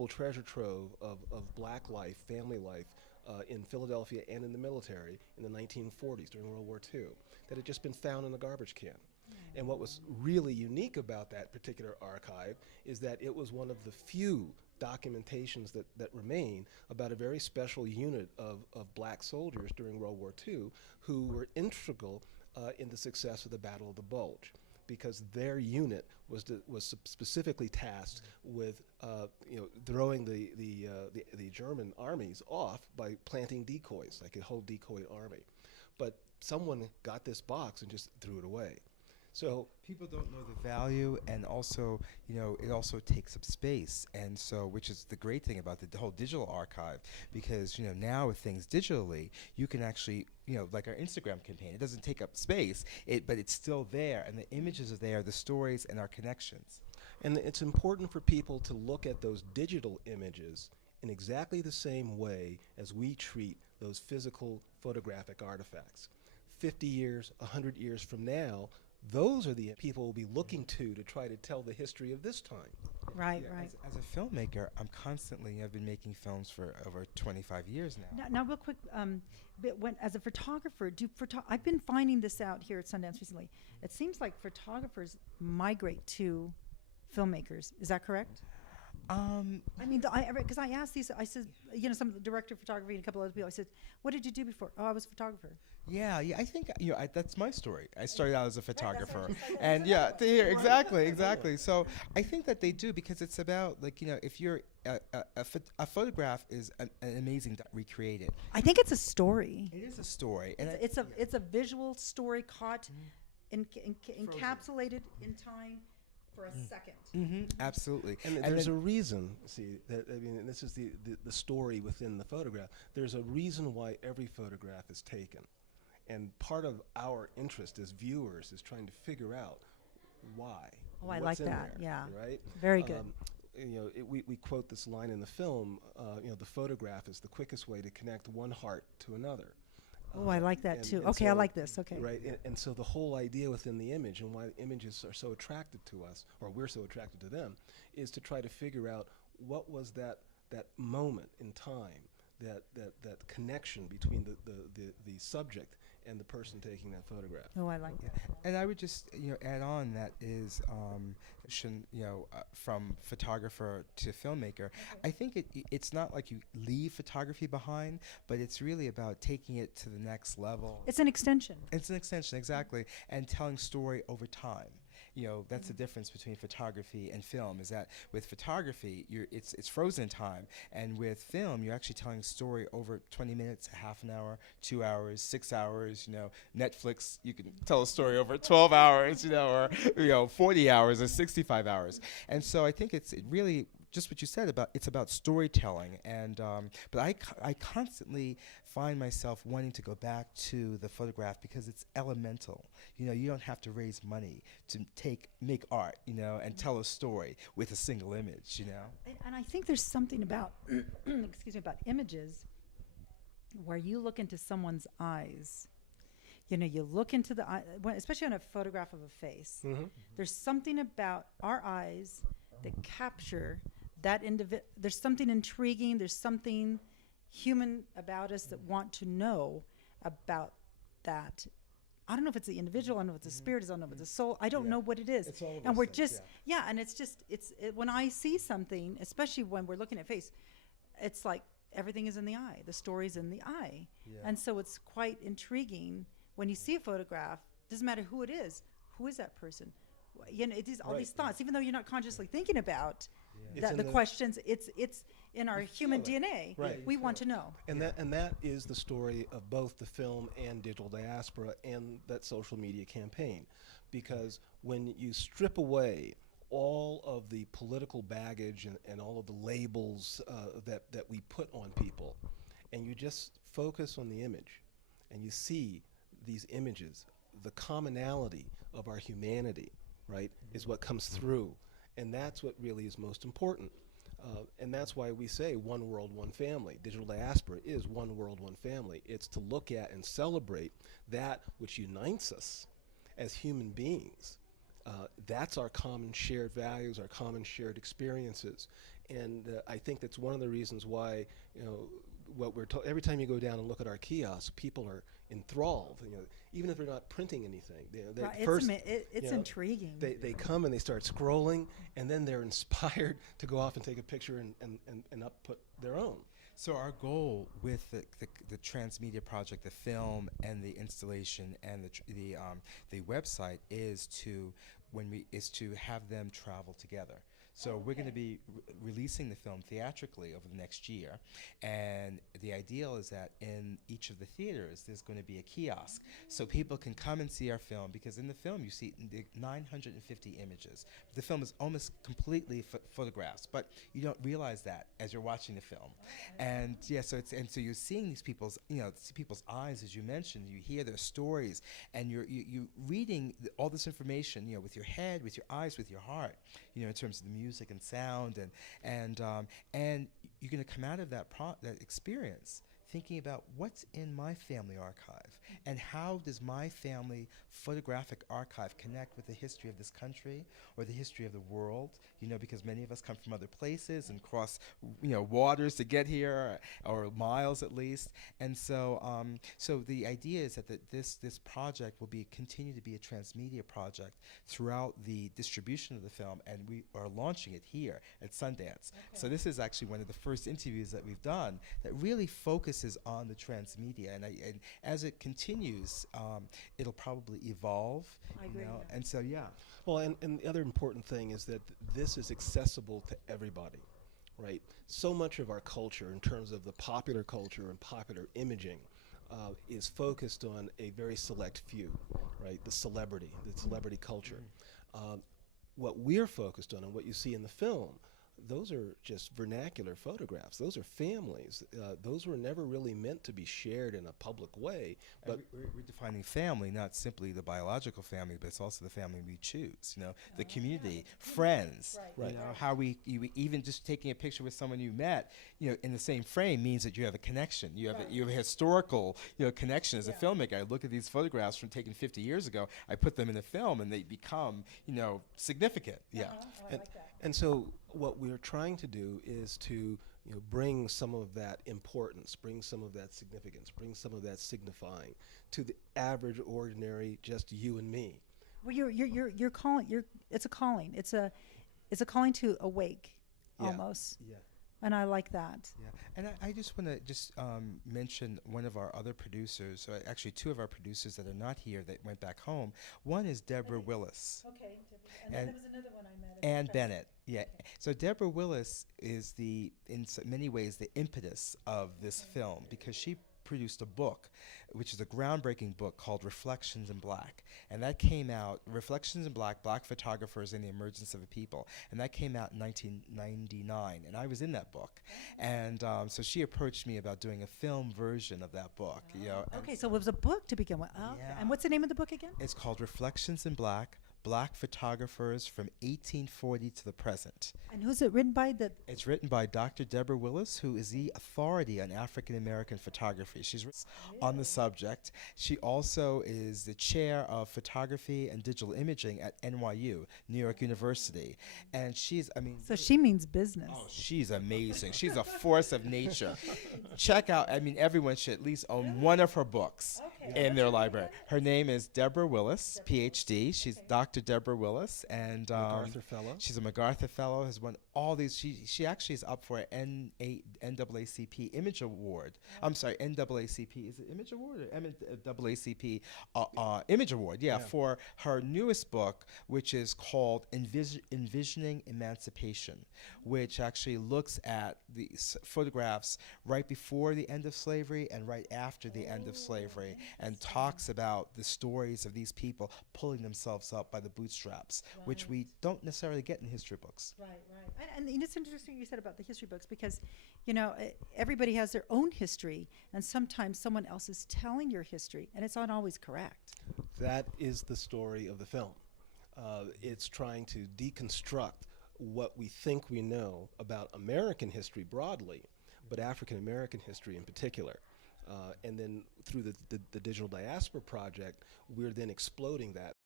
remarkable treasure trove of black life, family life, in Philadelphia and in the military in the 1940s during World War II that had just been found in a garbage can. And what was really unique about that particular archive is that it was one of the few documentations that remain about a very special unit of black soldiers during World War II who were integral in the success of the Battle of the Bulge, because their unit was specifically tasked with throwing the German armies off by planting decoys, like a whole decoy army. But someone got this box and just threw it away. So people don't know the value, and also, it also takes up space, and so, which is the great thing about the whole digital archive, because now with things digitally, you can actually, like our Instagram campaign, it doesn't take up space, but it's still there, and the images are there, the stories, and our connections. And it's important for people to look at those digital images in exactly the same way as we treat those physical photographic artifacts. 50 years, 100 years from now, those are the people we'll be looking to try to tell the history of this time. Right, Yeah, right. as a filmmaker, I've been making films for over 25 years now. Now, real quick, but as a photographer, I've been finding this out here at Sundance recently. It seems like photographers migrate to filmmakers. Is that correct? I mean, because I asked these, I said, some director of photography and a couple other people, I said, what did you do before? Oh, I was a photographer. Yeah, I think that's my story. I started out as a photographer, Right, and exactly. So I think that they do, because it's about, like, if you're a photograph is an amazing recreate it. I think it's a story. It is a story, and It's a visual story caught, encapsulated in time for a second. Absolutely. And there's a reason, and this is the story within the photograph. There's a reason why every photograph is taken. And part of our interest as viewers is trying to figure out why. Oh, I like that. There, Yeah. Right? Very good. We quote this line in the film, the photograph is the quickest way to connect one heart to another. Oh, I like that too. And Okay, I like this. Okay. Right, and so the whole idea within the image, and why images are so attracted to us, or we're so attracted to them, is to try to figure out what was that moment in time, that connection between the subject and the person taking that photograph. Oh, I like that. And I would just add on that is from photographer to filmmaker. Okay. I think it's not like you leave photography behind, but it's really about taking it to the next level. It's an extension. It's an extension, exactly, and telling story over time. That's the difference between photography and film, is that with photography, it's frozen in time, and with film, you're actually telling a story over 20 minutes, half an hour, 2 hours, 6 hours. Netflix, you can tell a story over 12 hours, or 40 hours or 65 hours. And so I think it really, just what you said it's about storytelling, and but I constantly find myself wanting to go back to the photograph because it's elemental. You don't have to raise money to make art, and tell a story with a single image, And I think there's something about about images where you look into someone's eyes. You look into the eye, especially on a photograph of a face. Mm-hmm. There's something about our eyes that capture that individual. There's something intriguing. There's something human about us that want to know about that. I don't know if it's the individual. I don't know if it's the spirit. I don't know if it's the soul. I don't know what it is. It's all of and those we're things, just and it's just when I see something, especially when we're looking at face, it's like everything is in the eye. The story's in the eye, and so it's quite intriguing when you see a photograph. Doesn't matter who it is. Who is that person? It is all these thoughts, even though you're not consciously thinking about the questions. It's in our human DNA. Right. We want to know. And that is the story of both the film and digital diaspora and that social media campaign, because when you strip away all of the political baggage and all of the labels that we put on people, and you just focus on the image, and you see these images, the commonality of our humanity, right, is what comes through. And that's what really is most important. And that's why we say one world, one family. Digital diaspora is one world, one family. It's to look at and celebrate that which unites us as human beings. That's our common shared values, our common shared experiences. And I think that's one of the reasons why, what we're every time you go down and look at our kiosks, people are enthralled. Even if they're not printing anything, they Right, first it's intriguing. they come and they start scrolling, and then they're inspired to go off and take a picture and upput their own. So our goal with the transmedia project, the film and the installation and the website is to have them travel together. So we're going to be releasing the film theatrically over the next year, and the ideal is that in each of the theaters there's going to be a kiosk, so people can come and see our film, because in the film you see 950 images. The film is almost completely photographs, but you don't realize that as you're watching the film. And yeah, so you're seeing these people's people's eyes, as you mentioned. You hear their stories, and you're reading all this information, with your head, with your eyes, with your heart, in terms of the music and sound, and you're going to come out of that experience thinking about what's in my family archive, and how does my family photographic archive connect with the history of this country or the history of the world, because many of us come from other places and cross waters to get here, or miles at least. And so the idea is that this project will continue to be a transmedia project throughout the distribution of the film, and we are launching it here at Sundance. So this is actually one of the first interviews that we've done that really focuses on the transmedia, and as it continues, it'll probably evolve. I agree. And so Well, and the other important thing is that this is accessible to everybody, right? So much of our culture, in terms of the popular culture and popular imaging, is focused on a very select few, right? The celebrity culture. What we're focused on, and what you see in the film, those are just vernacular photographs. Those are families. Those were never really meant to be shared in a public way. But we're defining family, not simply the biological family, but it's also the family we choose. The community, friends. Right. How you even just taking a picture with someone you met, in the same frame means that you have a connection. You have a historical, connection as a filmmaker. I look at these photographs from taken 50 years ago. I put them in a film, and they become, significant. Yeah. I like that. And so what we're trying to do is to bring some of that importance, bring some of that significance, bring some of that signifying to the average, ordinary, just you and me. Well, you're calling. It's a calling. It's a calling to awake, almost. Yeah. And I like that. Yeah, and I just want to mention one of our other producers, actually two of our producers that are not here that went back home. One is Deborah Willis. Okay. And there was another one I met. Ann Bennett. Yeah. So Deborah Willis is in many ways the impetus of this film, because she produced a book, which is a groundbreaking book called Reflections in Black. And that came out, Reflections in Black, Black Photographers and the Emergence of a People. And that came out in 1999. And I was in that book. And so she approached me about doing a film version of that book. Okay, so it was a book to begin with. Oh, Yeah. And what's the name of the book again? It's called Reflections in Black, Black Photographers from 1840 to the Present. And who's it written by? It's written by Dr. Deborah Willis, who is the authority on African American photography. She's written on the subject. She also is the chair of photography and digital imaging at NYU, New York University. And So she means business. Oh, she's amazing. She's a force of nature. Check out, everyone should at least own one of her books in their library. Her name is Deborah Willis, PhD. She's Dr. Deborah Willis, and MacArthur Fellow. She's a MacArthur Fellow, has won all these. She actually is up for an NAACP Image Award. I'm sorry, NAACP, is it Image Award or NAACP Image Award? Yeah, for her newest book, which is called Envisioning Emancipation, which actually looks at the photographs right before the end of slavery and right after the end of slavery, and talks about the stories of these people pulling themselves up by the bootstraps, which we don't necessarily get in history books. Right. And it's interesting you said about the history books, because, everybody has their own history, and sometimes someone else is telling your history, and it's not always correct. That is the story of the film. It's trying to deconstruct what we think we know about American history broadly, but African American history in particular. And then through the Digital Diaspora Project, we're then exploding that